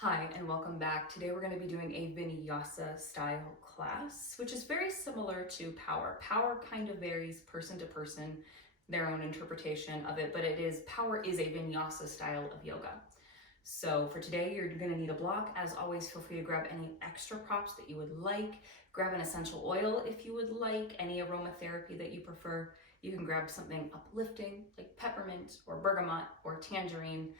Hi, and welcome back. Today we're going to be doing a vinyasa style class, which is very similar to power. Power kind of varies person to person, their own interpretation of it, but power is a vinyasa style of yoga. So for today, you're going to need a block. As always, feel free to grab any extra props that you would like. Grab an essential oil if you would like, any aromatherapy that you prefer. You can grab something uplifting like peppermint or bergamot or tangerine.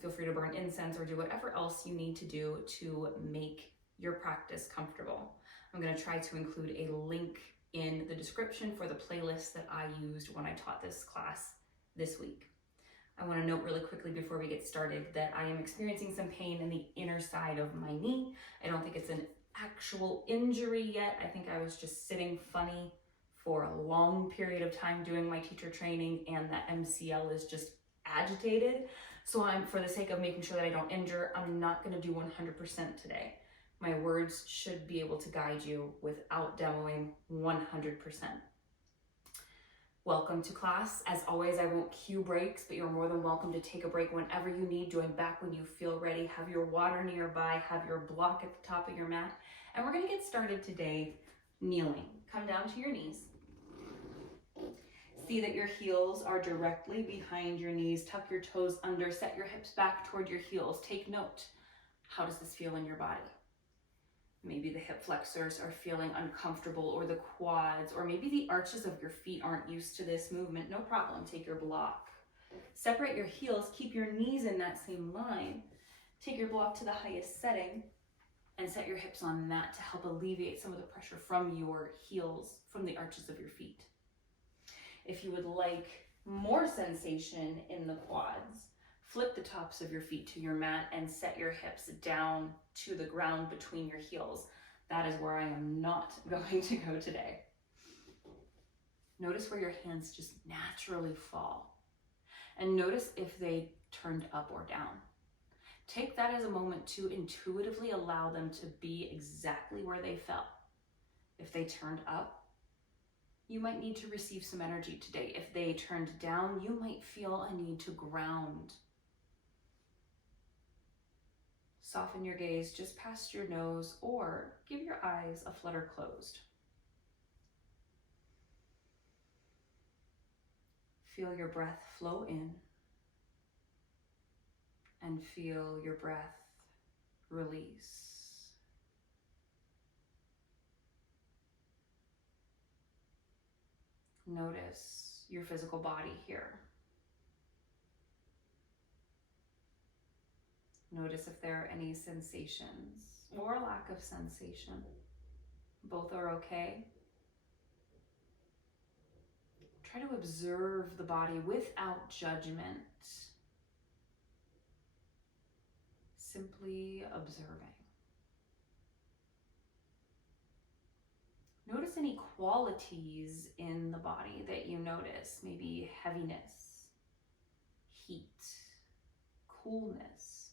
Feel free to burn incense or do whatever else you need to do to make your practice comfortable. I'm going to try to include a link in the description for the playlist that I used when I taught this class this week. I want to note really quickly before we get started that I am experiencing some pain in the inner side of my knee. I don't think it's an actual injury yet. I think I was just sitting funny for a long period of time doing my teacher training, and that MCL is just agitated. So for the sake of making sure that I don't injure, I'm not going to do 100% today. My words should be able to guide you without demoing 100%. Welcome to class. As always, I won't cue breaks, but you're more than welcome to take a break whenever you need. Join back when you feel ready. Have your water nearby, have your block at the top of your mat. And we're going to get started today kneeling. Come down to your knees. See that your heels are directly behind your knees. Tuck your toes under, set your hips back toward your heels. Take note. How does this feel in your body? Maybe the hip flexors are feeling uncomfortable, or the quads, or maybe the arches of your feet aren't used to this movement. No problem, take your block. Separate your heels, keep your knees in that same line. Take your block to the highest setting and set your hips on that to help alleviate some of the pressure from your heels, from the arches of your feet. If you would like more sensation in the quads, flip the tops of your feet to your mat and set your hips down to the ground between your heels. That is where I am not going to go today. Notice where your hands just naturally fall. And notice if they turned up or down. Take that as a moment to intuitively allow them to be exactly where they fell. If they turned up, you might need to receive some energy today. If they turned down, you might feel a need to ground. Soften your gaze just past your nose, or give your eyes a flutter closed. Feel your breath flow in, and feel your breath release. Notice your physical body here. Notice if there are any sensations or lack of sensation. Both are okay. Try to observe the body without judgment. Simply observing. Notice any qualities in the body that you notice. Maybe heaviness, heat, coolness,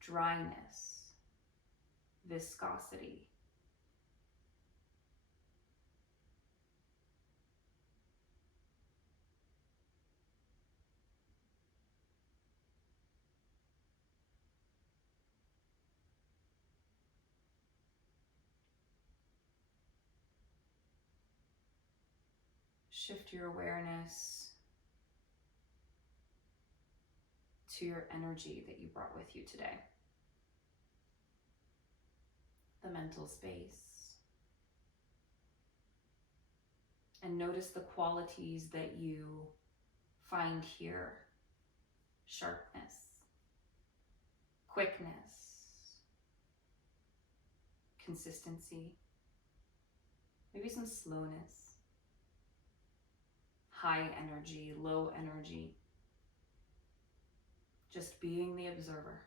dryness, viscosity. Shift your awareness to your energy that you brought with you today. The mental space. And notice the qualities that you find here. Sharpness, quickness, consistency, maybe some slowness, high energy, low energy. Just being the observer.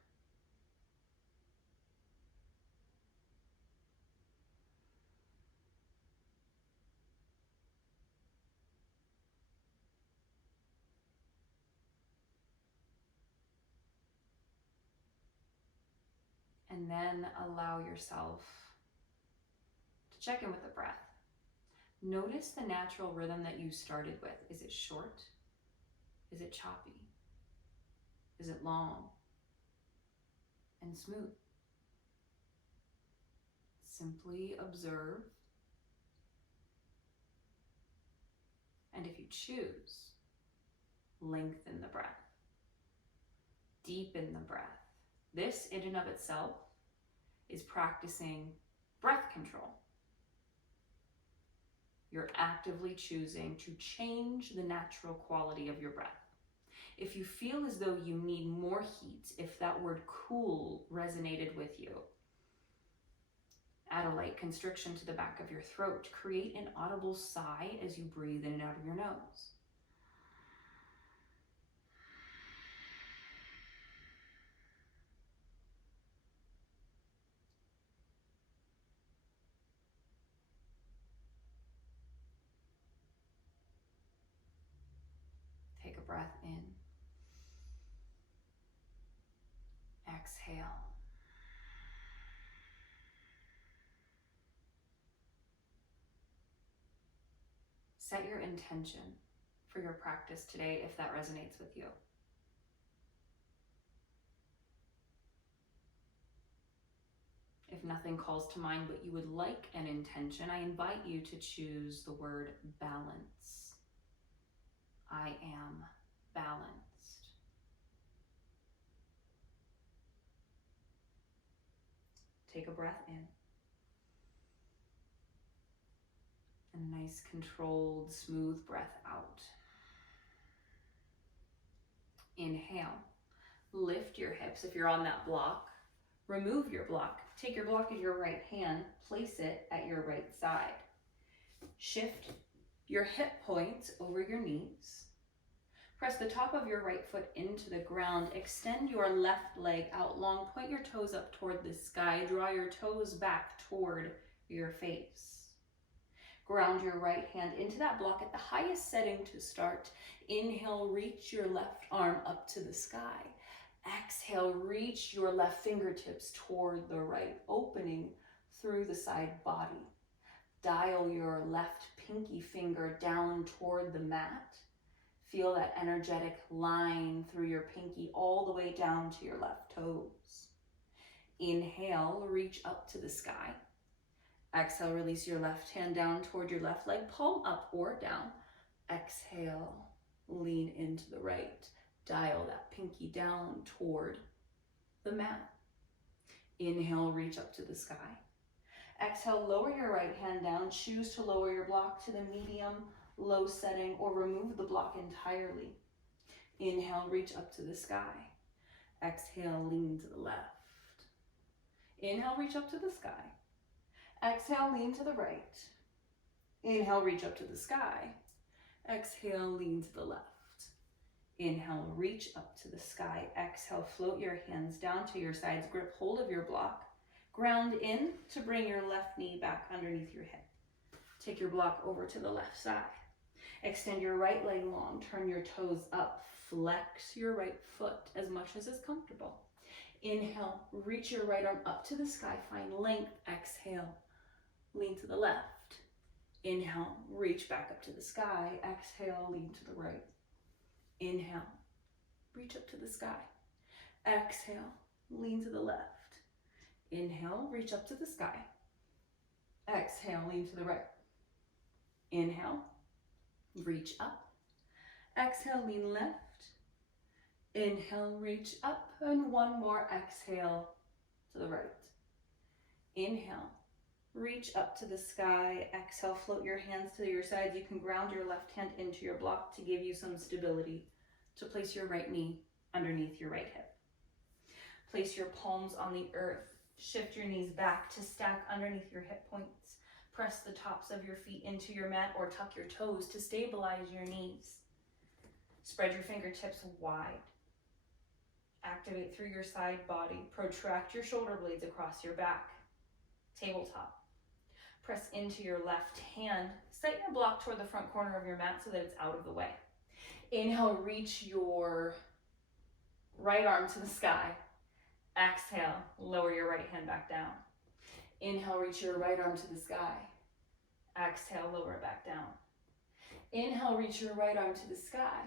And then allow yourself to check in with the breath. Notice the natural rhythm that you started with. Is it short? Is it choppy? Is it long? and smooth. Simply observe. And if you choose, lengthen the breath. Deepen the breath. This, in and of itself, is practicing breath control. You're actively choosing to change the natural quality of your breath. If you feel as though you need more heat, if that word cool resonated with you, add a light constriction to the back of your throat. Create an audible sigh as you breathe in and out of your nose. Take a breath in. Exhale. Set your intention for your practice today if that resonates with you. If nothing calls to mind but you would like an intention, I invite you to choose the word balance. I am balanced. Take a breath in. And a nice controlled, smooth breath out. Inhale. Lift your hips if you're on that block. Remove your block. Take your block in your right hand. Place it at your right side. Shift your hip points over your knees. Press the top of your right foot into the ground. Extend your left leg out long. Point your toes up toward the sky. Draw your toes back toward your face. Ground your right hand into that block at the highest setting to start. Inhale, reach your left arm up to the sky. Exhale, reach your left fingertips toward the right, opening through the side body. Dial your left pinky finger down toward the mat. Feel that energetic line through your pinky all the way down to your left toes. Inhale, reach up to the sky. Exhale, release your left hand down toward your left leg, palm up or down. Exhale, lean into the right. Dial that pinky down toward the mat. Inhale, reach up to the sky. Exhale, lower your right hand down. Choose to lower your block to the medium, low setting, or remove the block entirely. Inhale, reach up to the sky. Exhale, lean to the left. Inhale, reach up to the sky. Exhale, lean to the right. Inhale, reach up to the sky. Exhale, lean to the left. Inhale, reach up to the sky. Exhale, float your hands down to your sides. Grip hold of your block. Ground in to bring your left knee back underneath your hip. Take your block over to the left side. Extend your right leg long. Turn your toes up. Flex your right foot as much as is comfortable. Inhale, reach your right arm up to the sky. Find length. Exhale, lean to the left. Inhale, reach back up to the sky. Exhale, lean to the right. Inhale, reach up to the sky. Exhale, lean to the left. Inhale, reach up to the sky. Exhale, lean to the right. Inhale, reach up. Exhale, lean left. Inhale, reach up. And one more. Exhale to the right. Inhale, reach up to the sky. Exhale, float your hands to your sides. You can ground your left hand into your block to give you some stability. To place your right knee underneath your right hip. Place your palms on the earth. Shift your knees back to stack underneath your hip points. Press the tops of your feet into your mat or tuck your toes to stabilize your knees. Spread your fingertips wide. Activate through your side body. Protract your shoulder blades across your back. Tabletop. Press into your left hand. Set your block toward the front corner of your mat so that it's out of the way. Inhale, reach your right arm to the sky. Exhale, lower your right hand back down. Inhale, reach your right arm to the sky. Exhale, lower it back down. Inhale, reach your right arm to the sky.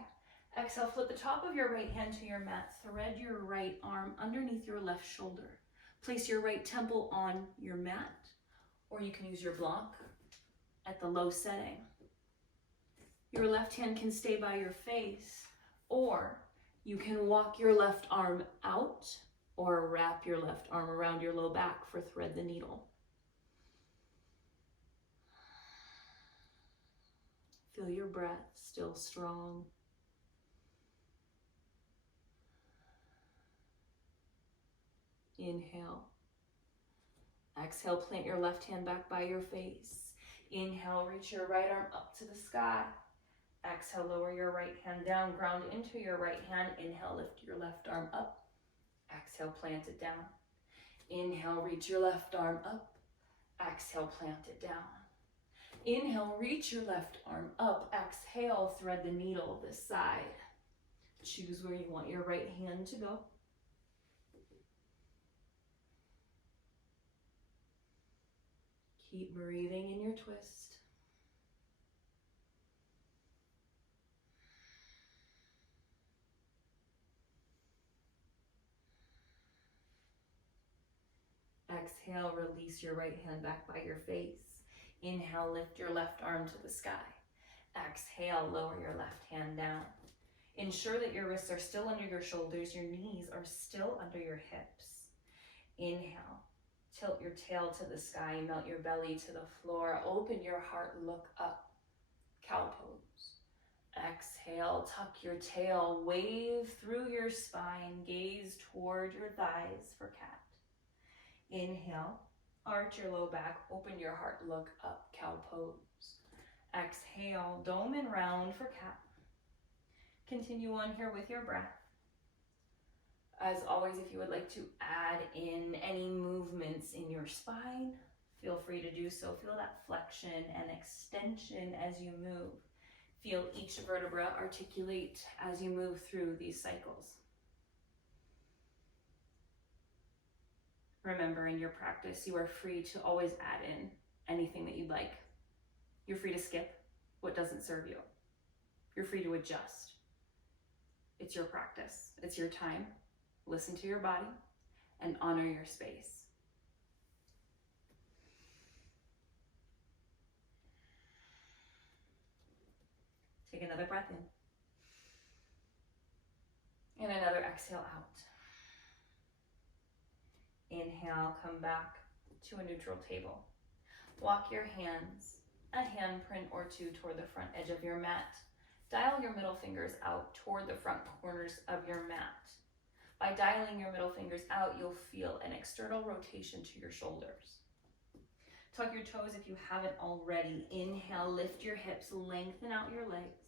Exhale, flip the top of your right hand to your mat. Thread your right arm underneath your left shoulder. Place your right temple on your mat, or you can use your block at the low setting. Your left hand can stay by your face, or you can walk your left arm out or wrap your left arm around your low back for thread the needle. Feel your breath still strong. Inhale. Exhale, plant your left hand back by your face. Inhale, reach your right arm up to the sky. Exhale, lower your right hand down, ground into your right hand. Inhale, lift your left arm up. Exhale, plant it down. Inhale, reach your left arm up. Exhale, plant it down. Inhale, reach your left arm up. Exhale, thread the needle this side. Choose where you want your right hand to go. Keep breathing in your twist. Exhale, release your right hand back by your face. Inhale, lift your left arm to the sky. Exhale, lower your left hand down. Ensure that your wrists are still under your shoulders, your knees are still under your hips. Inhale, tilt your tail to the sky, melt your belly to the floor, open your heart, look up, cow pose. Exhale, tuck your tail, wave through your spine, gaze toward your thighs for cat. Inhale, arch your low back, open your heart, look up, cow pose. Exhale, dome and round for cat. Continue on here with your breath. As always, if you would like to add in any movements in your spine, feel free to do so. Feel that flexion and extension as you move. Feel each vertebra articulate as you move through these cycles. Remember, in your practice, you are free to always add in anything that you'd like. You're free to skip what doesn't serve you. You're free to adjust. It's your practice. It's your time. Listen to your body and honor your space. Take another breath in. And another exhale out. Inhale, come back to a neutral table. Walk your hands a handprint or two toward the front edge of your mat. Dial your middle fingers out toward the front corners of your mat. By dialing your middle fingers out, you'll feel an external rotation to your shoulders. Tuck your toes if you haven't already. Inhale, lift your hips, lengthen out your legs.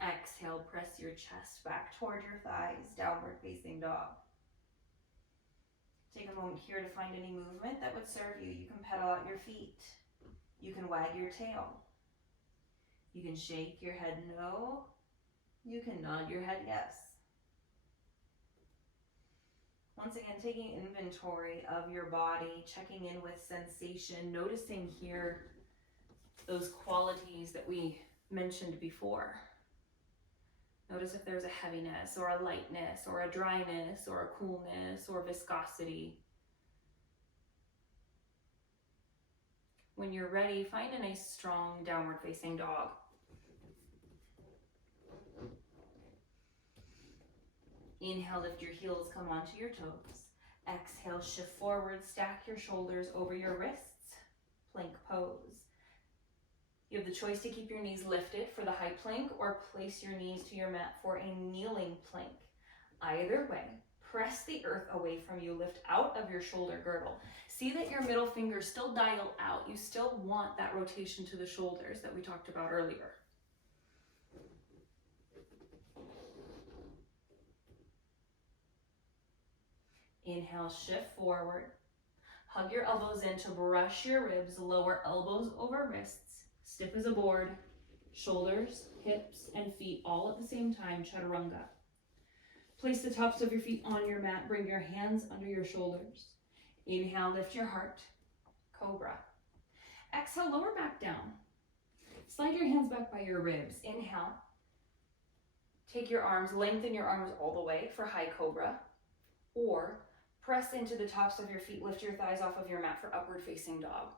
Exhale, press your chest back toward your thighs, downward facing dog. Take a moment here to find any movement that would serve you. You can pedal out your feet. You can wag your tail. You can shake your head no. You can nod your head yes. Once again, taking inventory of your body, checking in with sensation, noticing here those qualities that we mentioned before. Notice if there's a heaviness or a lightness or a dryness or a coolness or viscosity. When you're ready, find a nice strong downward facing dog. Inhale, lift your heels, come onto your toes. Exhale, shift forward, stack your shoulders over your wrists, plank pose. You have the choice to keep your knees lifted for the high plank or place your knees to your mat for a kneeling plank. Either way, press the earth away from you, lift out of your shoulder girdle. See that your middle fingers still dial out. You still want that rotation to the shoulders that we talked about earlier. Inhale, shift forward. Hug your elbows in to brush your ribs, lower elbows over wrists, stiff as a board, shoulders, hips, and feet all at the same time, chaturanga. Place the tops of your feet on your mat, bring your hands under your shoulders. Inhale, lift your heart, cobra. Exhale, lower back down. Slide your hands back by your ribs. Inhale, Take your arms, lengthen your arms all the way for high cobra, or press into the tops of your feet, lift your thighs off of your mat for upward facing dog.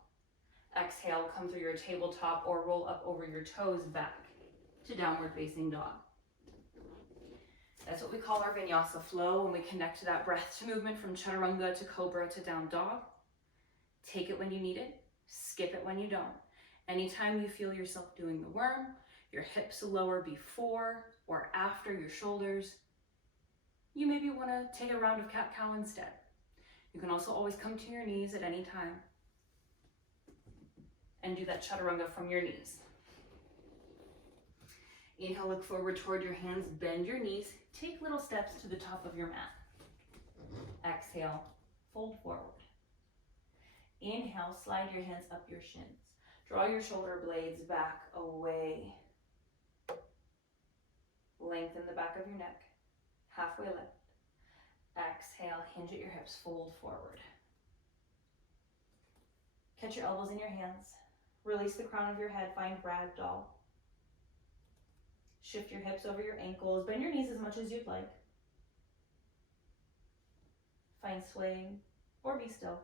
Exhale, come through your tabletop or roll up over your toes back to downward facing dog. That's what we call our vinyasa flow when we connect to that breath to movement from chaturanga to cobra to down dog. Take it when you need it, skip it when you don't. Anytime you feel yourself doing the worm, your hips lower before or after your shoulders, you maybe want to take a round of cat-cow instead. You can also always come to your knees at any time and do that chaturanga from your knees. Inhale, look forward toward your hands, bend your knees, take little steps to the top of your mat. Exhale, fold forward. Inhale, slide your hands up your shins. Draw your shoulder blades back away. Lengthen the back of your neck, halfway lift. Exhale, hinge at your hips, fold forward. Catch your elbows in your hands. Release the crown of your head, find ragdoll. Shift your hips over your ankles, bend your knees as much as you'd like. Find swaying or be still.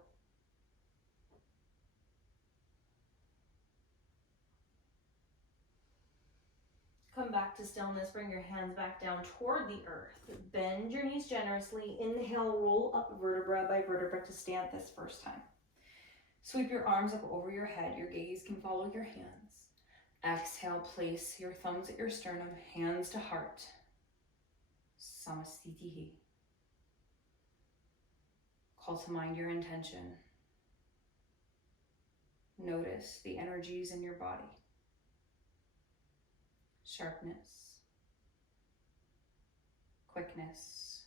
Come back to stillness, bring your hands back down toward the earth. Bend your knees generously. Inhale, roll up vertebra by vertebra to stand this first time. Sweep your arms up over your head. Your gaze can follow your hands. Exhale, place your thumbs at your sternum, hands to heart. Samastitihi. Call to mind your intention. Notice the energies in your body. Sharpness, quickness,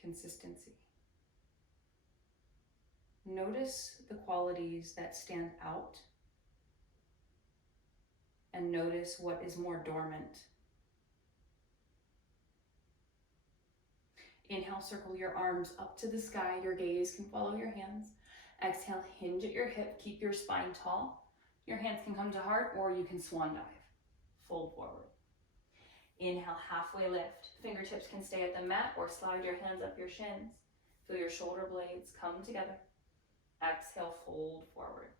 consistency. Notice the qualities that stand out and notice what is more dormant. Inhale, circle your arms up to the sky. Your gaze can follow your hands. Exhale, hinge at your hip. Keep your spine tall. Your hands can come to heart or you can swan dive. Fold forward. Inhale, halfway lift. Fingertips can stay at the mat or slide your hands up your shins. Feel your shoulder blades come together. Exhale, fold forward.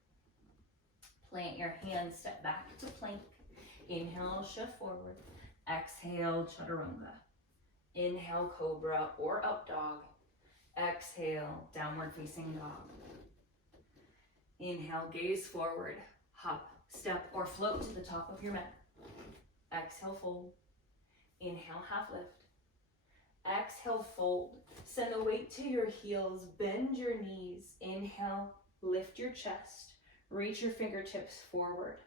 Plant your hands, step back to plank. Inhale, shift forward. Exhale, chaturanga. Inhale, cobra or up dog. Exhale, downward facing dog. Inhale, gaze forward. Hop, step, or float to the top of your mat. Exhale, fold. Inhale, half lift. Exhale, fold. Send the weight to your heels. Bend your knees. Inhale, lift your chest. Reach your fingertips forward.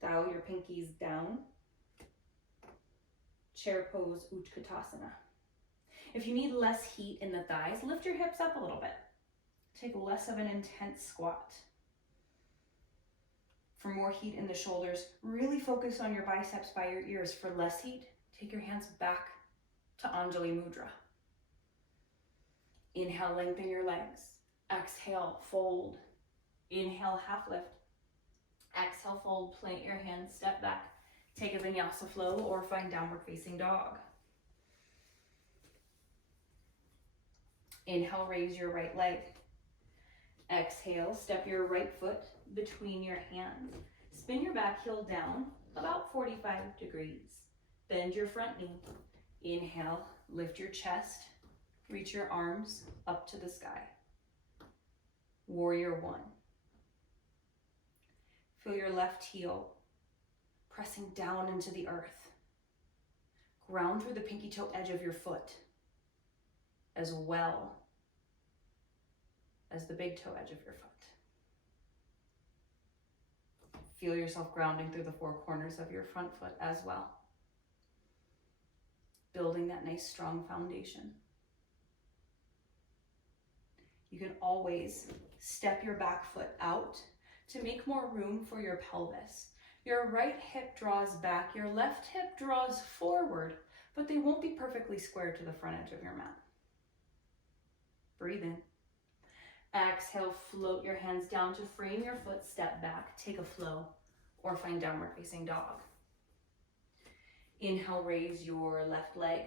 Bow your pinkies down. Chair pose, Utkatasana. If you need less heat in the thighs, lift your hips up a little bit. Take less of an intense squat. For more heat in the shoulders, really focus on your biceps by your ears. For less heat, take your hands back to Anjali Mudra. Inhale, lengthen your legs. Exhale, fold. Inhale, half lift. Exhale, fold, plant your hands, step back. Take a vinyasa flow or find downward facing dog. Inhale, raise your right leg. Exhale, step your right foot between your hands. Spin your back heel down about 45 degrees. Bend your front knee. Inhale, lift your chest. Reach your arms up to the sky. Warrior one. Feel your left heel pressing down into the earth. Ground through the pinky toe edge of your foot as well as the big toe edge of your foot. Feel yourself grounding through the four corners of your front foot as well. Building that nice strong foundation. You can always step your back foot out to make more room for your pelvis. Your right hip draws back, your left hip draws forward, but they won't be perfectly square to the front edge of your mat. Breathe in. Exhale, float your hands down to frame your foot, step back, take a flow, or find downward facing dog. Inhale, raise your left leg.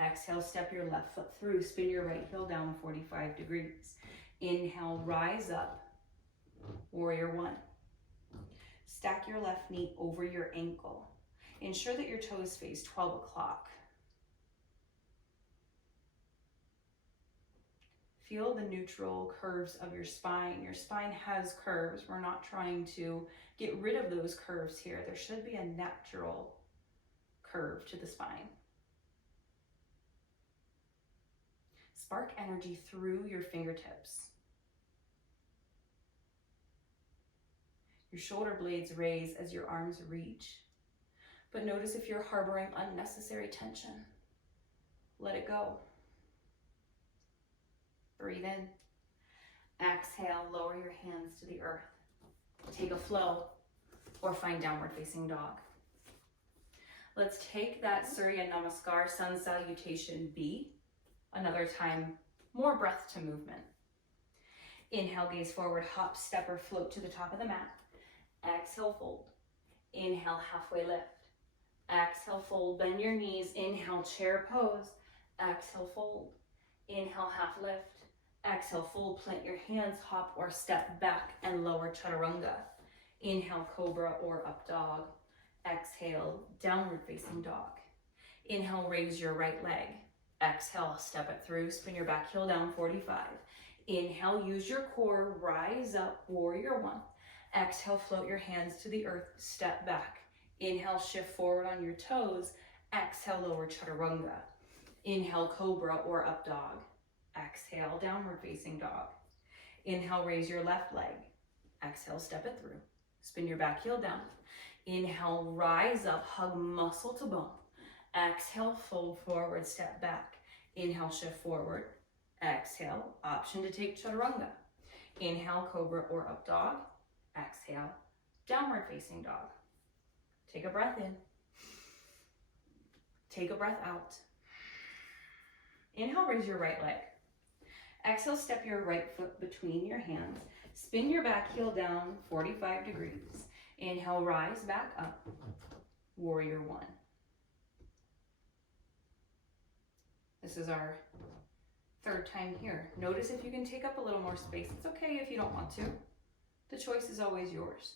Exhale, step your left foot through, spin your right heel down 45 degrees. Inhale, rise up, warrior one. Stack your left knee over your ankle. Ensure that your toes face 12 o'clock. Feel the neutral curves of your spine. Your spine has curves. We're not trying to get rid of those curves here. There should be a natural curve to the spine. Spark energy through your fingertips. Your shoulder blades raise as your arms reach. But notice if you're harboring unnecessary tension. Let it go. Breathe in. Exhale, lower your hands to the earth. Take a flow or find downward facing dog. Let's take that Surya Namaskar, Sun Salutation B. Another time, more breath to movement. Inhale, gaze forward, hop, step, or float to the top of the mat. Exhale, fold. Inhale, halfway lift. Exhale, fold, bend your knees. Inhale, chair pose. Exhale, fold. Inhale, half lift. Exhale, fold, plant your hands, hop or step back and lower chaturanga. Inhale, cobra or up dog. Exhale, downward facing dog. Inhale, raise your right leg. Exhale, step it through, spin your back heel down 45. Inhale, use your core, rise up, warrior one. Exhale, float your hands to the earth, step back. Inhale, shift forward on your toes. Exhale, lower chaturanga. Inhale, cobra or up dog. Exhale, downward facing dog. Inhale, raise your left leg. Exhale, step it through. Spin your back heel down. Inhale, rise up, hug muscle to bone. Exhale, fold forward, step back. Inhale, shift forward. Exhale, option to take chaturanga. Inhale, cobra or up dog. Exhale, downward facing dog. Take a breath in. Take a breath out. Inhale, raise your right leg. Exhale, step your right foot between your hands. Spin your back heel down 45 degrees. Inhale, rise back up. Warrior one. This is our third time here. Notice if you can take up a little more space. It's okay if you don't want to. The choice is always yours.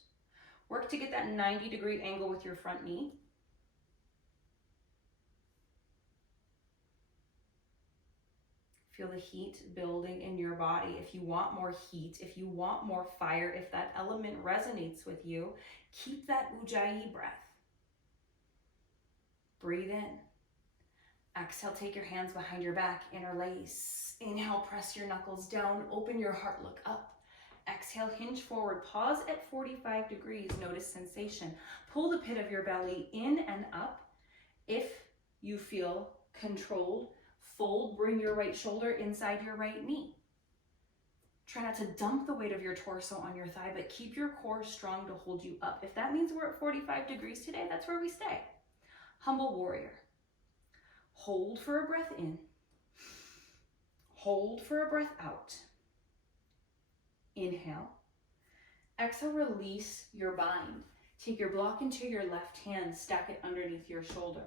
Work to get that 90-degree angle with your front knee. Feel the heat building in your body. If you want more heat, if you want more fire, if that element resonates with you, keep that Ujjayi breath. Breathe in. Exhale, take your hands behind your back, interlace. Inhale, press your knuckles down, open your heart, look up. Exhale, hinge forward, pause at 45 degrees, notice sensation. Pull the pit of your belly in and up. If you feel controlled, fold, bring your right shoulder inside your right knee. Try not to dump the weight of your torso on your thigh, but keep your core strong to hold you up. If that means we're at 45 degrees today, that's where we stay. Humble warrior. Hold for a breath in. Hold for a breath out. Inhale. Exhale, release your bind. Take your block into your left hand, stack it underneath your shoulder.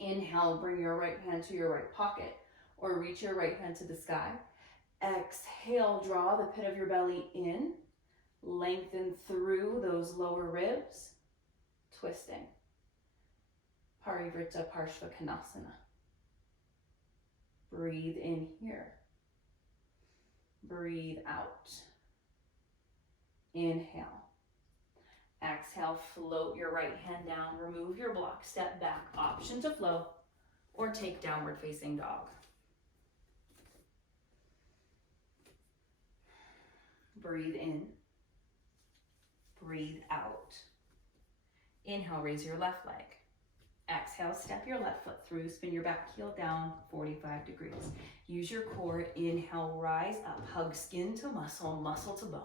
Inhale, bring your right hand to your right pocket or reach your right hand to the sky. Exhale, draw the pit of your belly in. Lengthen through those lower ribs. Twisting. Parivrtta Parshvakonasana. Breathe in here. Breathe out. Inhale. Exhale, float your right hand down, remove your block, step back, option to flow, or take downward facing dog. Breathe in. Breathe out. Inhale, raise your left leg. Exhale, step your left foot through, spin your back heel down 45 degrees. Use your core, inhale, rise up, hug skin to muscle, muscle to bone.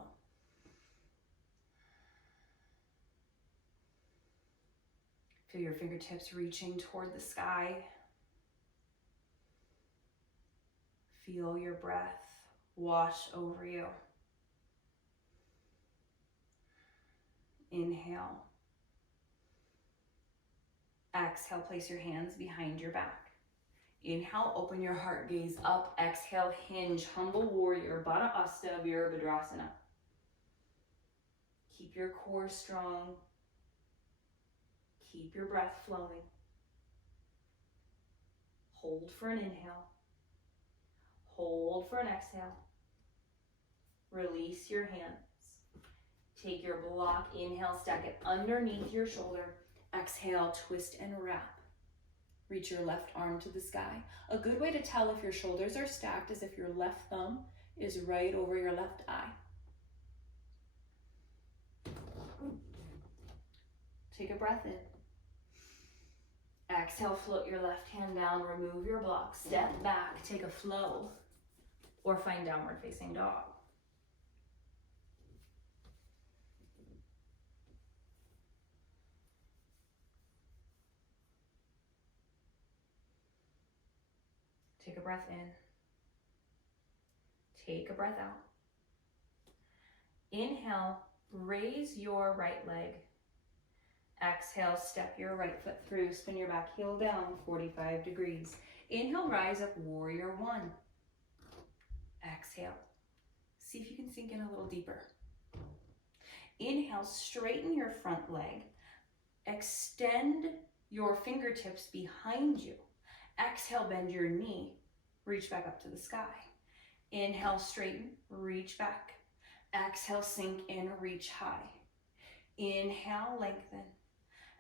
Feel your fingertips reaching toward the sky. Feel your breath wash over you. Inhale. Exhale, place your hands behind your back. Inhale, open your heart, gaze up. Exhale, hinge, humble warrior, Baddha Asta, Virabhadrasana. Keep your core strong. Keep your breath flowing. Hold for an inhale. Hold for an exhale. Release your hands. Take your block, inhale, stack it underneath your shoulder. Exhale, twist and wrap. Reach your left arm to the sky. A good way to tell if your shoulders are stacked is if your left thumb is right over your left eye. Take a breath in. Exhale, float your left hand down, remove your block, step back, take a flow, or find downward facing dog. Take a breath in. Take a breath out. Inhale, raise your right leg. Exhale, step your right foot through, spin your back heel down 45 degrees. Inhale, rise up, warrior one. Exhale. See if you can sink in a little deeper. Inhale, straighten your front leg. Extend your fingertips behind you. Exhale, bend your knee. Reach back up to the sky. Inhale, straighten, reach back. Exhale, sink in, reach high. Inhale, lengthen.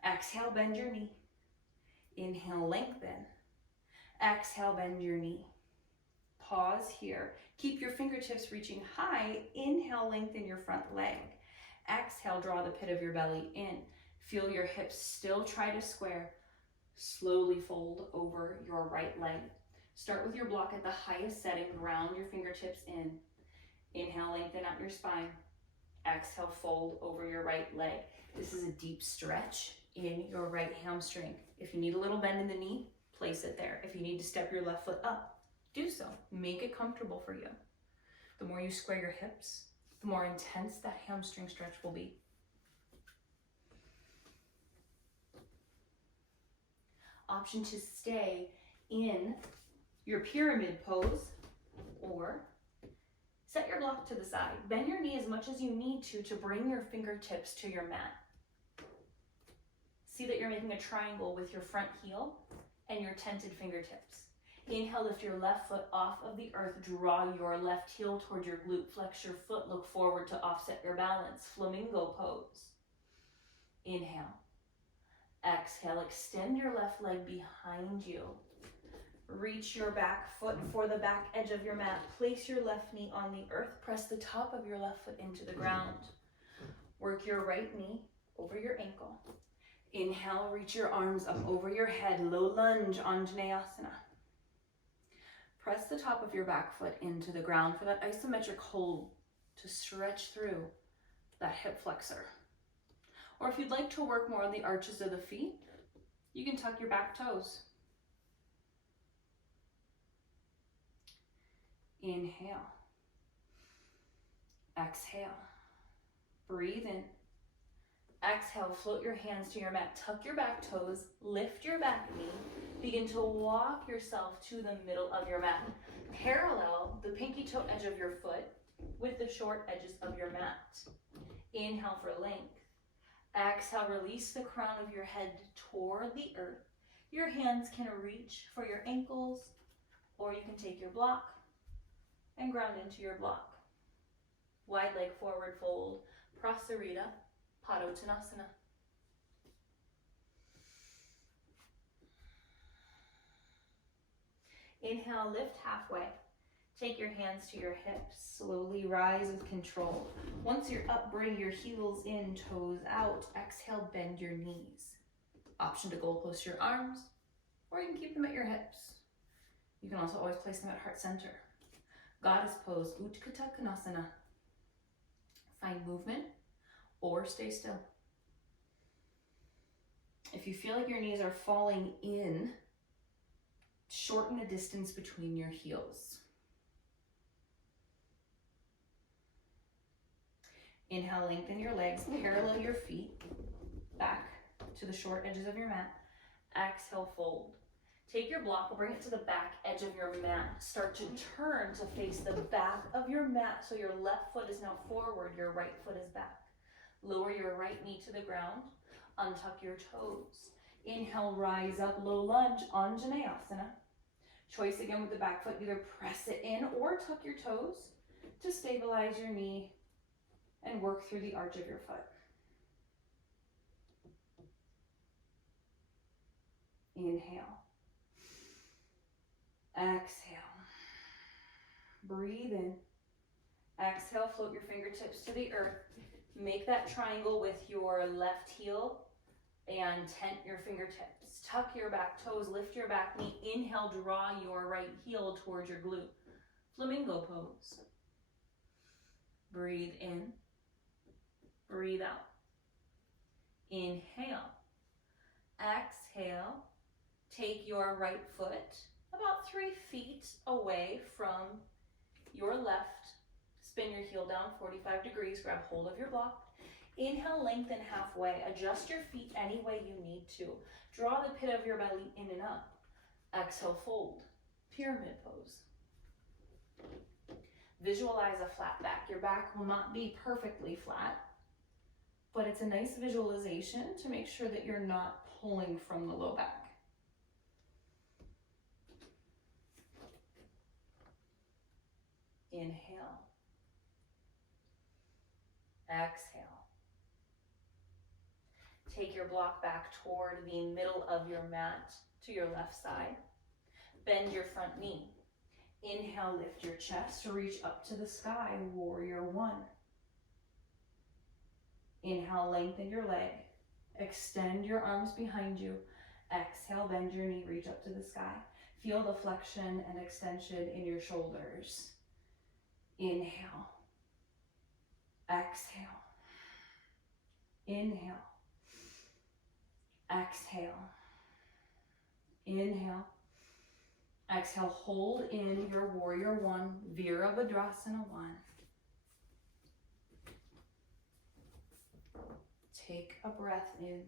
Exhale, bend your knee. Inhale, lengthen. Exhale, bend your knee. Pause here. Keep your fingertips reaching high. Inhale, lengthen your front leg. Exhale, draw the pit of your belly in. Feel your hips still try to square. Slowly fold over your right leg. Start with your block at the highest setting. Ground your fingertips in. Inhale, lengthen out your spine. Exhale, fold over your right leg. This is a deep stretch in your right hamstring. If you need a little bend in the knee, place it there. If you need to step your left foot up, do so. Make it comfortable for you. The more you square your hips, the more intense that hamstring stretch will be. Option to stay in your pyramid pose, or set your block to the side. Bend your knee as much as you need to bring your fingertips to your mat. See that you're making a triangle with your front heel and your tented fingertips. Inhale, lift your left foot off of the earth. Draw your left heel toward your glute. Flex your foot, look forward to offset your balance. Flamingo pose. Inhale. Exhale, extend your left leg behind you. Reach your back foot for the back edge of your mat. Place your left knee on the earth. Press the top of your left foot into the ground. Work your right knee over your ankle. Inhale, reach your arms up over your head. Low lunge, Anjaneyasana. Press the top of your back foot into the ground for that isometric hold to stretch through that hip flexor. Or if you'd like to work more on the arches of the feet, you can tuck your back toes. Inhale. Exhale. Breathe in. Exhale, float your hands to your mat. Tuck your back toes, lift your back knee. Begin to walk yourself to the middle of your mat. Parallel the pinky toe edge of your foot with the short edges of your mat. Inhale for length. Exhale, release the crown of your head toward the earth. Your hands can reach for your ankles, or you can take your block and ground into your block. Wide leg forward fold, Prasarita, Padottanasana. Inhale, lift halfway. Take your hands to your hips. Slowly rise with control. Once you're up, bring your heels in, toes out. Exhale, bend your knees. Option to goalpost your arms, or you can keep them at your hips. You can also always place them at heart center. Goddess pose, Utthita Konasana. Find movement or stay still. If you feel like your knees are falling in, shorten the distance between your heels. Inhale, lengthen your legs, parallel your feet back to the short edges of your mat. Exhale, fold. Take your block, bring it to the back edge of your mat. Start to turn to face the back of your mat. So your left foot is now forward, your right foot is back. Lower your right knee to the ground. Untuck your toes. Inhale, rise up, low lunge, Anjaneyasana. Choice again with the back foot, either press it in or tuck your toes to stabilize your knee and work through the arch of your foot. Inhale. Exhale. Breathe in. Exhale, float your fingertips to the earth. Make that triangle with your left heel and tent your fingertips. Tuck your back toes, lift your back knee. Inhale, draw your right heel towards your glute. Flamingo pose. Breathe in. Breathe out. Inhale. Exhale. Take your right foot about 3 feet away from your left. Spin your heel down 45 degrees. Grab hold of your block. Inhale, lengthen halfway. Adjust your feet any way you need to. Draw the pit of your belly in and up. Exhale, fold. Pyramid pose. Visualize a flat back. Your back will not be perfectly flat, but it's a nice visualization to make sure that you're not pulling from the low back. Inhale. Exhale. Take your block back toward the middle of your mat to your left side. Bend your front knee. Inhale, lift your chest, reach up to the sky, warrior one. Inhale, lengthen your leg. Extend your arms behind you. Exhale, bend your knee, reach up to the sky. Feel the flexion and extension in your shoulders. Inhale. Exhale. Inhale. Exhale. Inhale. Exhale, hold in your warrior one, Virabhadrasana one. Take a breath in.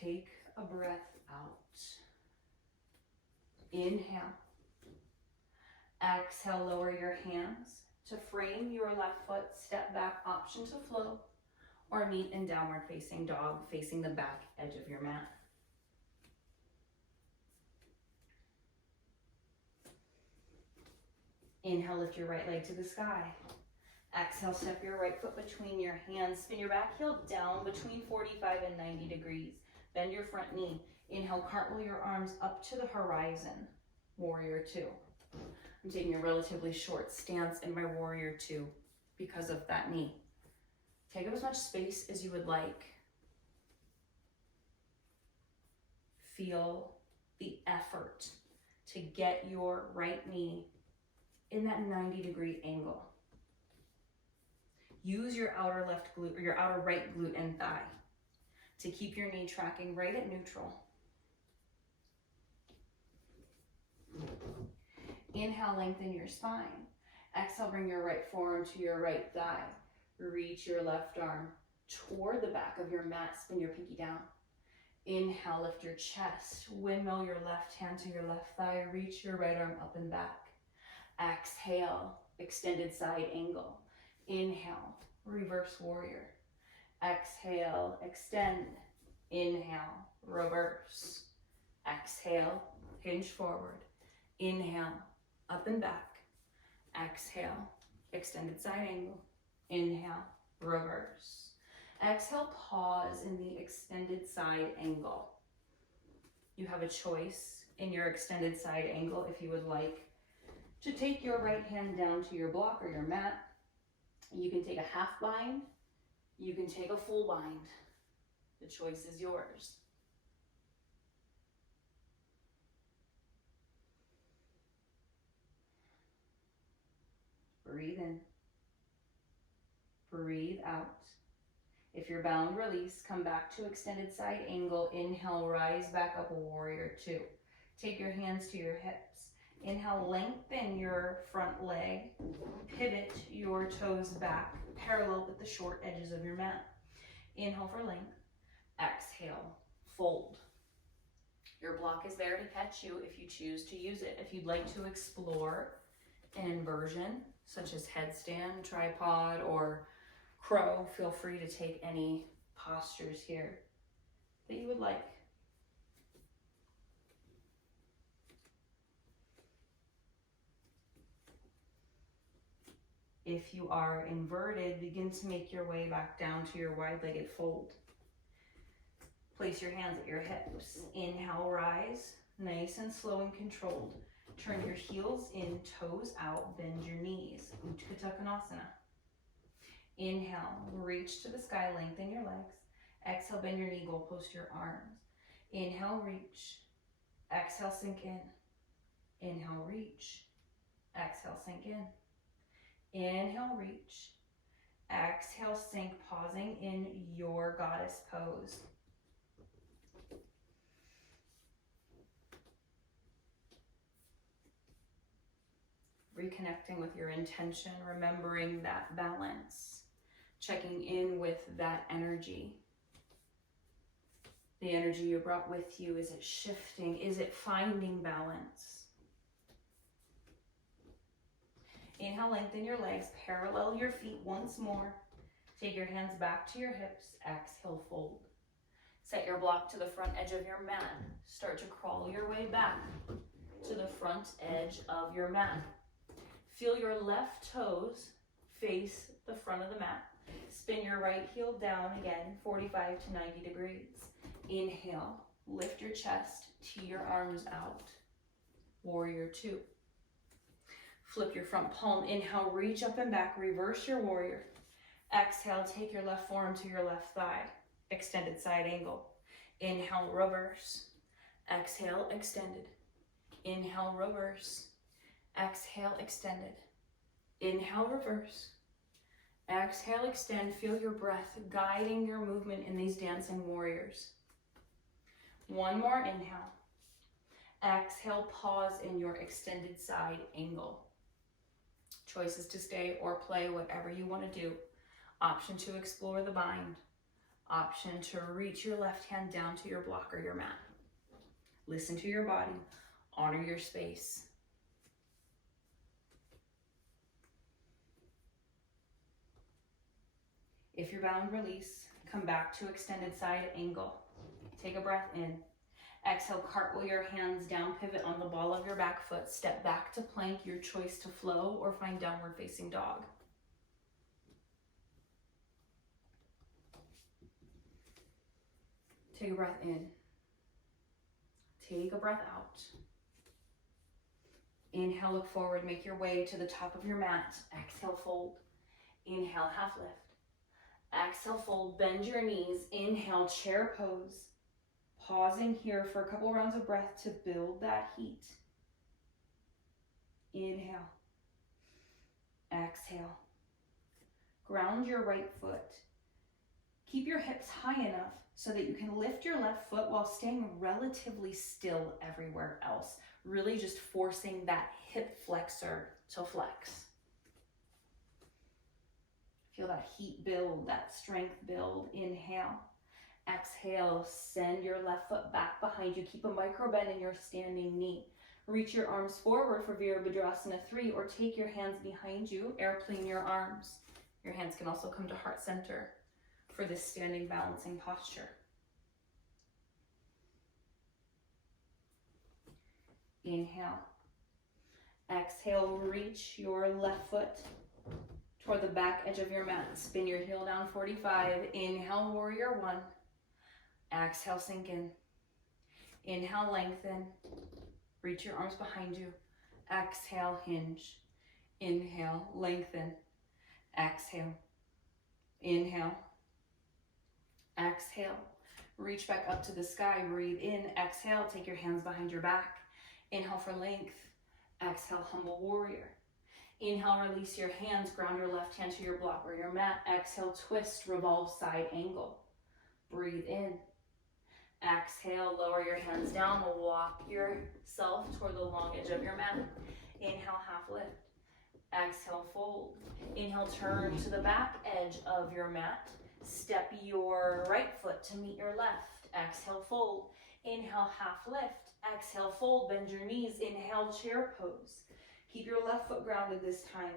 Take a breath out. Inhale. Exhale, lower your hands to frame your left foot, step back, option to flow, or meet in downward facing dog, facing the back edge of your mat. Inhale, lift your right leg to the sky. Exhale, step your right foot between your hands. Spin your back heel down between 45 and 90 degrees. Bend your front knee. Inhale, cartwheel your arms up to the horizon. Warrior two. I'm taking a relatively short stance in my warrior two because of that knee. Take up as much space as you would like. Feel the effort to get your right knee in that 90-degree angle. Use your outer left glute or your outer right glute and thigh to keep your knee tracking right at neutral. Inhale, lengthen your spine. Exhale, bring your right forearm to your right thigh. Reach your left arm toward the back of your mat. Spin your pinky down. Inhale, lift your chest. Windmill your left hand to your left thigh. Reach your right arm up and back. Exhale, extended side angle. Inhale, reverse warrior. Exhale, extend. Inhale, reverse. Exhale, hinge forward. Inhale, up and back. Exhale, extended side angle. Inhale, reverse. Exhale, pause in the extended side angle. You have a choice in your extended side angle if you would like to take your right hand down to your block or your mat. You can take a half bind. You can take a full bind. The choice is yours. Breathe in. Breathe out. If you're bound, release. Come back to extended side angle. Inhale, rise back up, warrior two. Take your hands to your hips. Inhale, lengthen your front leg. Pivot your toes back, parallel with the short edges of your mat. Inhale for length. Exhale, fold. Your block is there to catch you if you choose to use it. If you'd like to explore an inversion, such as headstand, tripod, or crow, feel free to take any postures here that you would like. If you are inverted, begin to make your way back down to your wide-legged fold. Place your hands at your hips. Inhale, rise, nice and slow and controlled. Turn your heels in, toes out, bend your knees. Utthita Konasana. Inhale, reach to the sky, lengthen your legs. Exhale, bend your knee, goalpost your arms. Inhale, reach. Exhale, sink in. Inhale, reach. Exhale, sink in. Inhale, reach. Exhale, sink, pausing in your goddess pose. Reconnecting with your intention, remembering that balance, checking in with that energy. The energy you brought with you, is it shifting? Is it finding balance? Inhale, lengthen your legs, parallel your feet once more. Take your hands back to your hips, exhale, fold. Set your block to the front edge of your mat. Start to crawl your way back to the front edge of your mat. Feel your left toes face the front of the mat. Spin your right heel down again, 45 to 90 degrees. Inhale, lift your chest, tee your arms out. Warrior two. Flip your front palm. Inhale, reach up and back, reverse your warrior. Exhale, take your left forearm to your left thigh. Extended side angle. Inhale, reverse. Exhale, extended. Inhale, reverse. Exhale, extended. Inhale, reverse. Exhale, extend. Feel your breath guiding your movement in these dancing warriors. One more inhale. Exhale, pause in your extended side angle. Choices to stay or play, whatever you want to do. Option to explore the bind. Option to reach your left hand down to your block or your mat. Listen to your body. Honor your space. If you're bound, release. Come back to extended side angle. Take a breath in. Exhale, cartwheel your hands down, pivot on the ball of your back foot. Step back to plank, your choice to flow or find downward facing dog. Take a breath in. Take a breath out. Inhale, look forward, make your way to the top of your mat. Exhale, fold. Inhale, half lift. Exhale, fold, bend your knees. Inhale, chair pose. Pausing here for a couple rounds of breath to build that heat. Inhale. Exhale. Ground your right foot. Keep your hips high enough so that you can lift your left foot while staying relatively still everywhere else. Really just forcing that hip flexor to flex. Feel that heat build, that strength build. Inhale. Exhale, send your left foot back behind you. Keep a micro bend in your standing knee. Reach your arms forward for Virabhadrasana 3 or take your hands behind you, airplane your arms. Your hands can also come to heart center for this standing balancing posture. Inhale. Exhale, reach your left foot toward the back edge of your mat. Spin your heel down, 45. Inhale, warrior one. Exhale, sink in. Inhale, lengthen. Reach your arms behind you. Exhale, hinge. Inhale, lengthen. Exhale. Inhale. Exhale. Reach back up to the sky. Breathe in. Exhale. Take your hands behind your back. Inhale for length. Exhale, humble warrior. Inhale, release your hands. Ground your left hand to your block or your mat. Exhale, twist, revolve, side angle. Breathe in. Exhale, lower your hands down, walk yourself toward the long edge of your mat. Inhale, half lift. Exhale, fold. Inhale, turn to the back edge of your mat. Step your right foot to meet your left. Exhale, fold. Inhale, half lift. Exhale, fold, bend your knees. Inhale, chair pose. Keep your left foot grounded this time.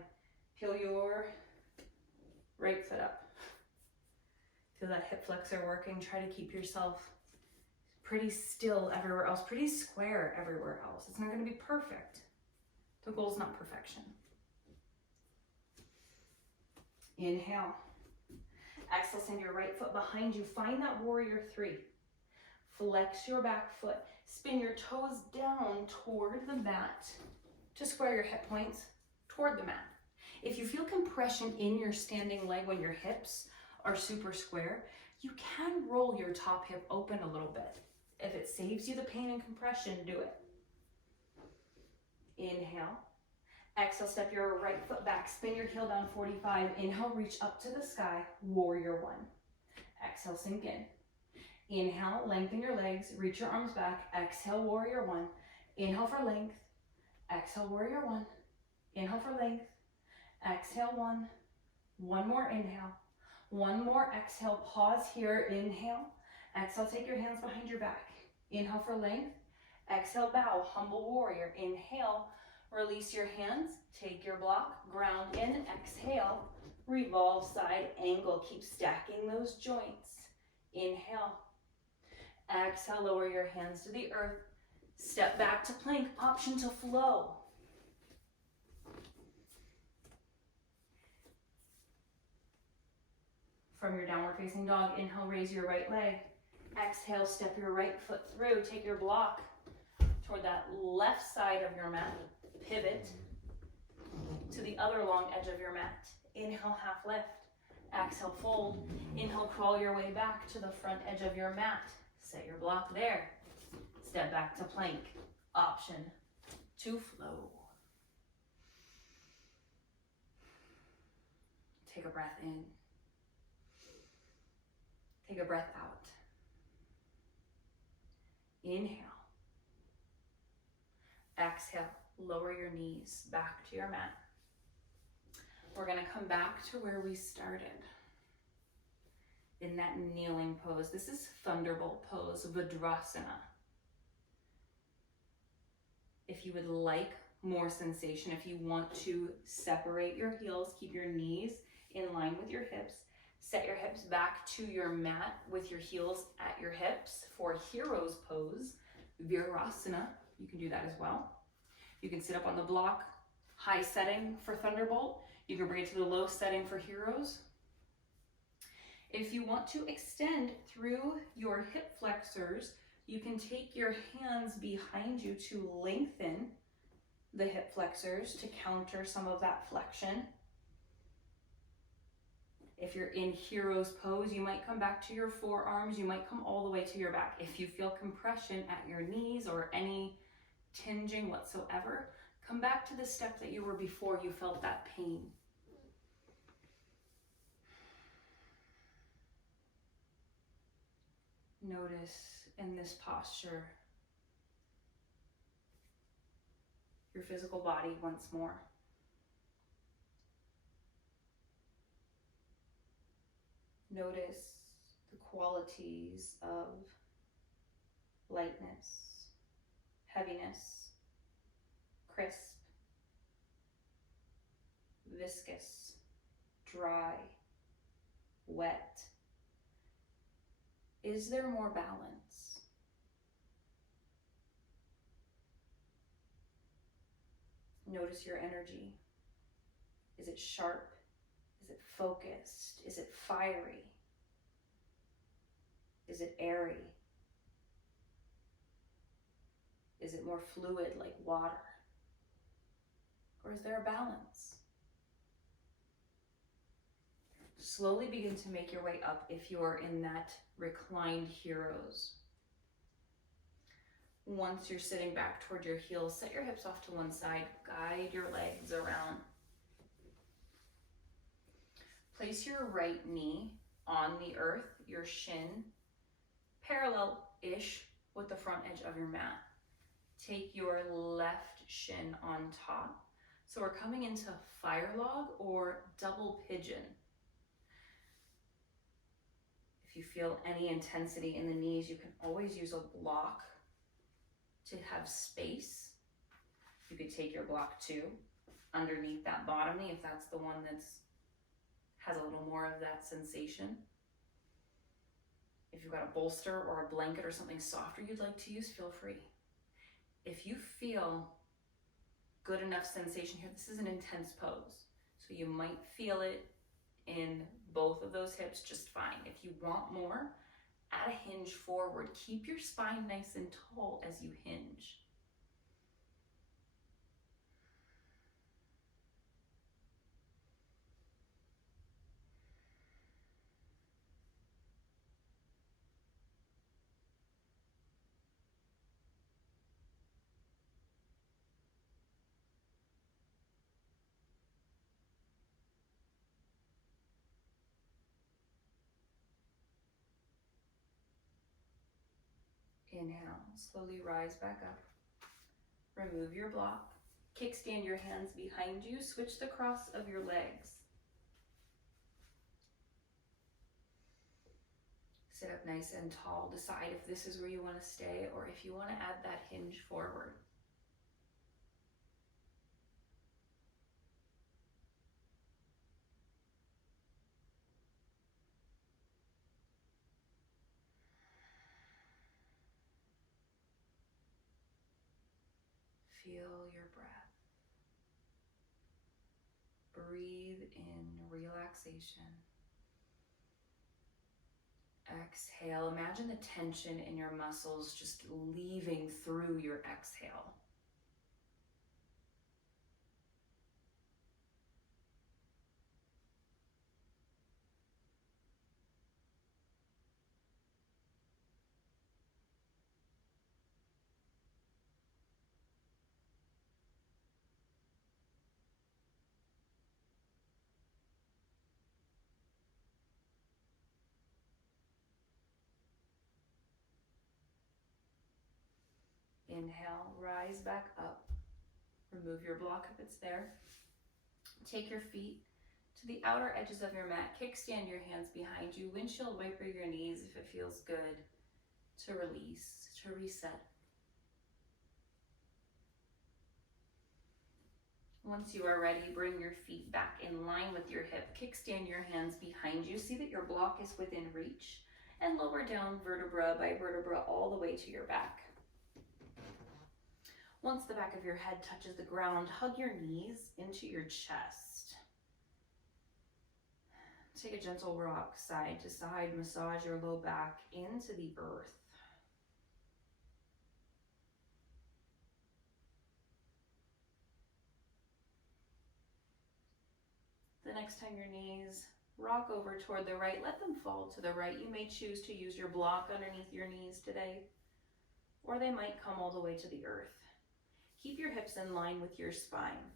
Peel your right foot up. Feel that hip flexor working. Try to keep yourself pretty still everywhere else, pretty square everywhere else. It's not going to be perfect. The goal is not perfection. Inhale. Exhale, send your right foot behind you. Find that warrior three. Flex your back foot. Spin your toes down toward the mat to square your hip points toward the mat. If you feel compression in your standing leg when your hips are super square, you can roll your top hip open a little bit. If it saves you the pain and compression, do it. Inhale. Exhale, step your right foot back. Spin your heel down 45. Inhale, reach up to the sky. Warrior one. Exhale, sink in. Inhale, lengthen your legs. Reach your arms back. Exhale, warrior one. Inhale for length. Exhale, warrior one. Inhale for length. Exhale, one. One more inhale. One more exhale. Pause here. Inhale. Exhale, take your hands behind your back. Inhale for length. Exhale, bow, humble warrior. Inhale, release your hands. Take your block, ground in. Exhale, revolve side angle. Keep stacking those joints. Inhale. Exhale, lower your hands to the earth. Step back to plank, option to flow. From your downward facing dog, inhale, raise your right leg. Exhale, step your right foot through. Take your block toward that left side of your mat. Pivot to the other long edge of your mat. Inhale, half lift. Exhale, fold. Inhale, crawl your way back to the front edge of your mat. Set your block there. Step back to plank. Option to flow. Take a breath in. Take a breath out. Inhale. Exhale, lower your knees back to your mat. We're going to come back to where we started. In that kneeling pose. This is thunderbolt pose, Vajrasana. If you would like more sensation, if you want to separate your heels, keep your knees in line with your hips. Set your hips back to your mat with your heels at your hips for hero's pose, Virasana. You can do that as well. You can sit up on the block, high setting for thunderbolt. You can bring it to the low setting for heroes. If you want to extend through your hip flexors, you can take your hands behind you to lengthen the hip flexors to counter some of that flexion. If you're in hero's pose, you might come back to your forearms. You might come all the way to your back. If you feel compression at your knees or any tinging whatsoever, come back to the step that you were before you felt that pain. Notice in this posture your physical body once more. Notice the qualities of lightness, heaviness, crisp, viscous, dry, wet. Is there more balance? Notice your energy. Is it sharp? Is it focused? Is it fiery? Is it airy? Is it more fluid like water? Or is there a balance? Slowly begin to make your way up if you're in that reclined heroes. Once you're sitting back toward your heels, set your hips off to one side, guide your legs around. Place your right knee on the earth, your shin parallel level-ish with the front edge of your mat. Take your left shin on top. So we're coming into fire log or double pigeon. If you feel any intensity in the knees, you can always use a block to have space. You could take your block too, underneath that bottom knee if that's the one that's has a little more of that sensation. If you've got a bolster or a blanket or something softer you'd like to use, feel free. If you feel good enough sensation here, this is an intense pose. So you might feel it in both of those hips just fine. If you want more, add a hinge forward. Keep your spine nice and tall as you hinge. Inhale, slowly rise back up. Remove your block. Kickstand your hands behind you. Switch the cross of your legs. Sit up nice and tall. Decide if this is where you want to stay or if you want to add that hinge forward. Feel your breath. Breathe in relaxation. Exhale. Imagine the tension in your muscles just leaving through your exhale. Inhale, rise back up. Remove your block if it's there. Take your feet to the outer edges of your mat. Kickstand your hands behind you. Windshield wiper your knees if it feels good. To release, to reset. Once you are ready, bring your feet back in line with your hip. Kickstand your hands behind you. See that your block is within reach. And lower down vertebra by vertebra all the way to your back. Once the back of your head touches the ground, hug your knees into your chest. Take a gentle rock side to side, massage your low back into the earth. The next time your knees rock over toward the right, let them fall to the right. You may choose to use your block underneath your knees today, or they might come all the way to the earth. Keep your hips in line with your spine.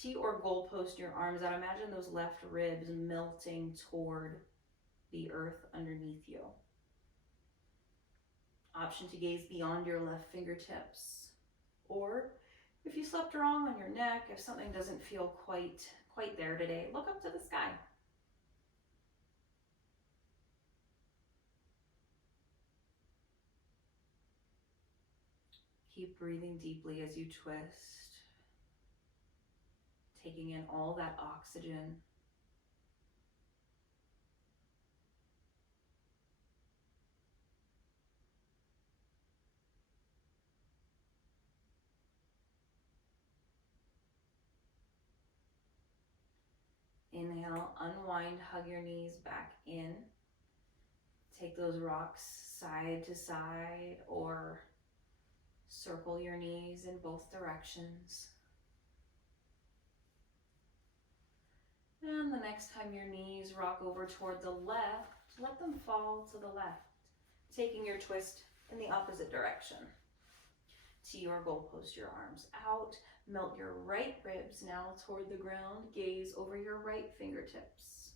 T or goalpost your arms out. Imagine those left ribs melting toward the earth underneath you. Option to gaze beyond your left fingertips. Or if you slept wrong on your neck, if something doesn't feel quite there today, look up to the sky. Keep breathing deeply as you twist, taking in all that oxygen. Inhale, unwind, hug your knees back in. Take those rocks side to side or circle your knees in both directions. And the next time your knees rock over toward the left, let them fall to the left, taking your twist in the opposite direction. T or goalpost your arms out. Melt your right ribs now toward the ground. Gaze over your right fingertips.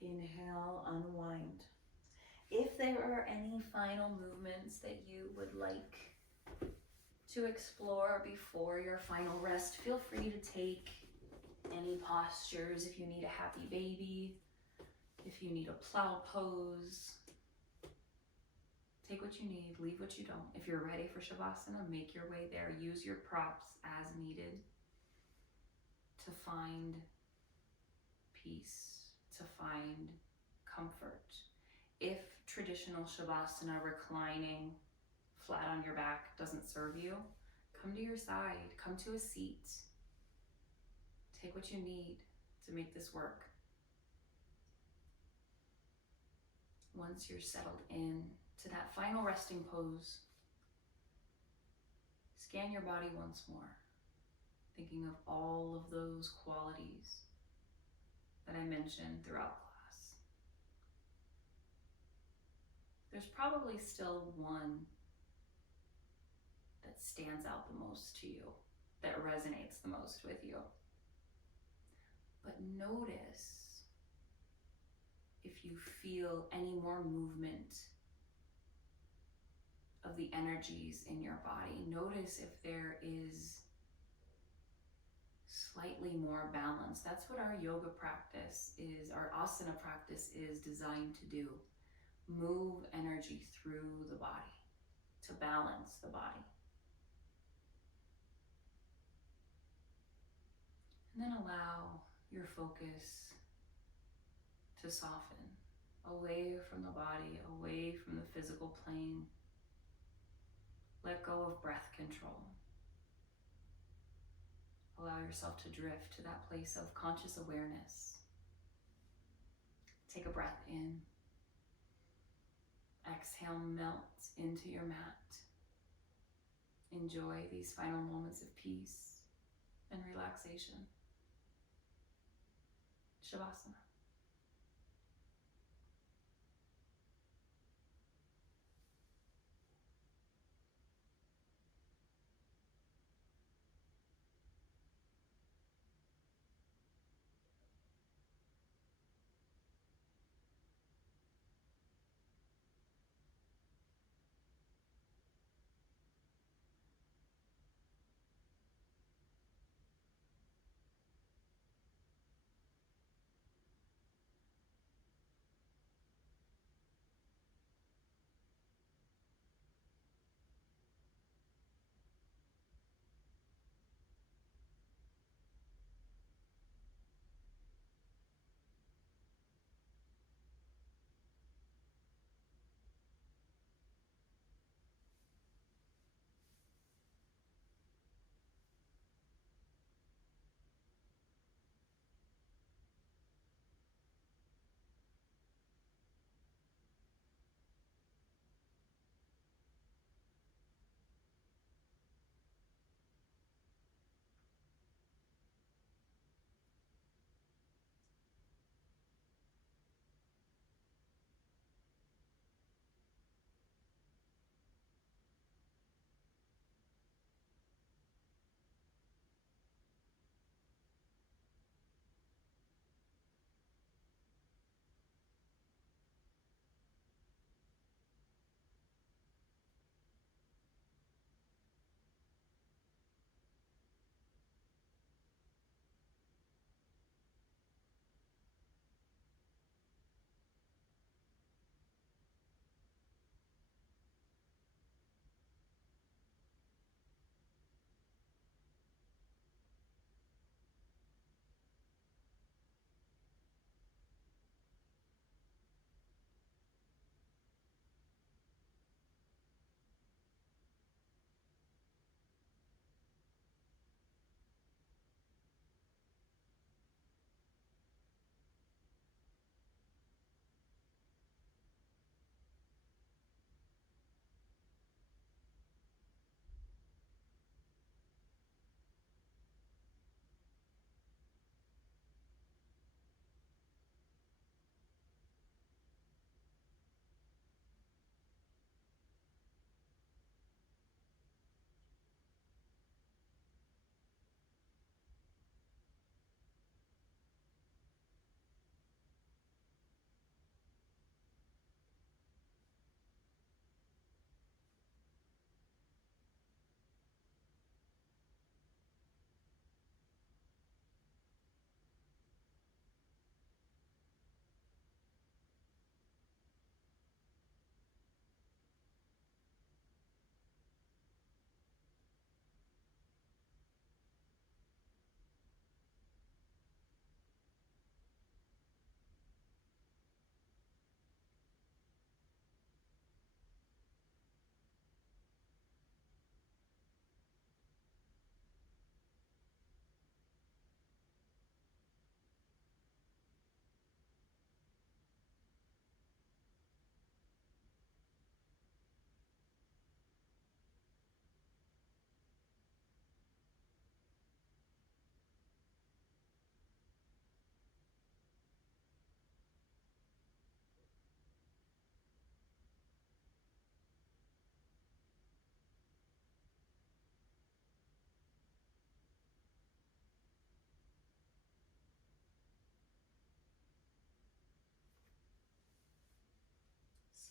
Inhale, unwind. If there are any final movements that you would like to explore before your final rest, feel free to take any postures. If you need a happy baby, if you need a plow pose, take what you need, leave what you don't. If you're ready for Shavasana, make your way there. Use your props as needed to find peace, to find comfort. If traditional Shavasana, reclining flat on your back, doesn't serve you, come to your side, come to a seat. Take what you need to make this work. Once you're settled in to that final resting pose, scan your body once more, thinking of all of those qualities that I mentioned throughout class. There's probably still one that stands out the most to you, that resonates the most with you. But notice if you feel any more movement of the energies in your body. Notice if there is slightly more balance. That's what our yoga practice is, our asana practice is designed to do. Move energy through the body, to balance the body. And then allow your focus to soften away from the body, away from the physical plane. Let go of breath control. Allow yourself to drift to that place of conscious awareness. Take a breath in. Exhale, melt into your mat. Enjoy these final moments of peace and relaxation. Shavasana.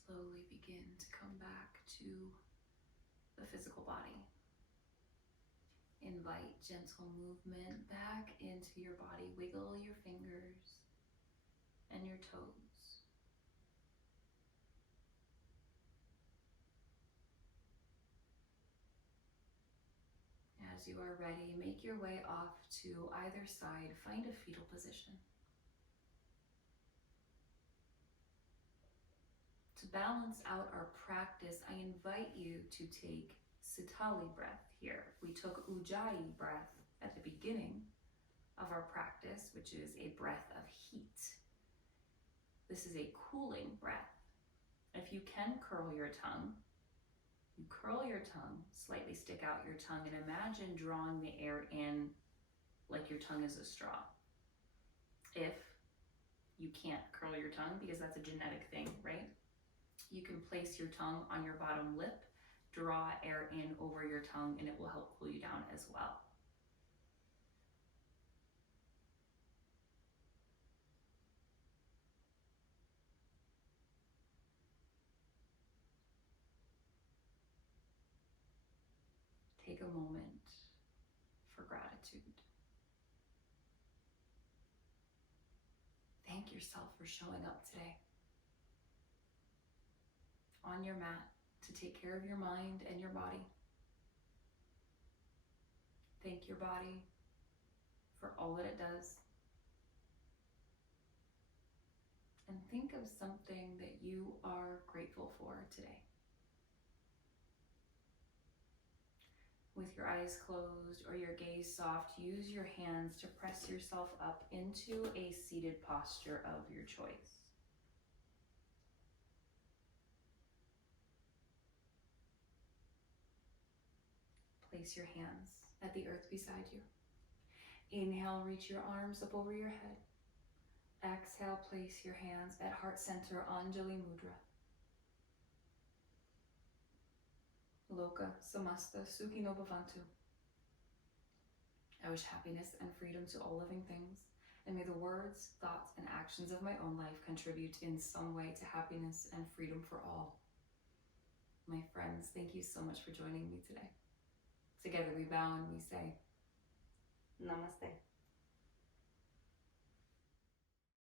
slowly begin to come back to the physical body. Invite gentle movement back into your body. Wiggle your fingers and your toes. As you are ready, make your way off to either side. Find a fetal position. To balance out our practice, I invite you to take Sitali breath here. We took Ujjayi breath at the beginning of our practice, which is a breath of heat. This is a cooling breath. If you can curl your tongue, you curl your tongue, slightly stick out your tongue, and imagine drawing the air in like your tongue is a straw. If you can't curl your tongue, because that's a genetic thing, right? You can place your tongue on your bottom lip, draw air in over your tongue, and it will help cool you down as well. Take a moment for gratitude. Thank yourself for showing up today on your mat to take care of your mind and your body. Thank your body for all that it does. And think of something that you are grateful for today. With your eyes closed or your gaze soft, use your hands to press yourself up into a seated posture of your choice. Place your hands at the earth beside you. Inhale, reach your arms up over your head. Exhale, place your hands at heart center, Anjali Mudra. Loka Samasta Sukhino Bhavantu. I wish happiness and freedom to all living things, and may the words, thoughts, and actions of my own life contribute in some way to happiness and freedom for all. My friends, thank you so much for joining me today. Together we bow and we say, Namaste.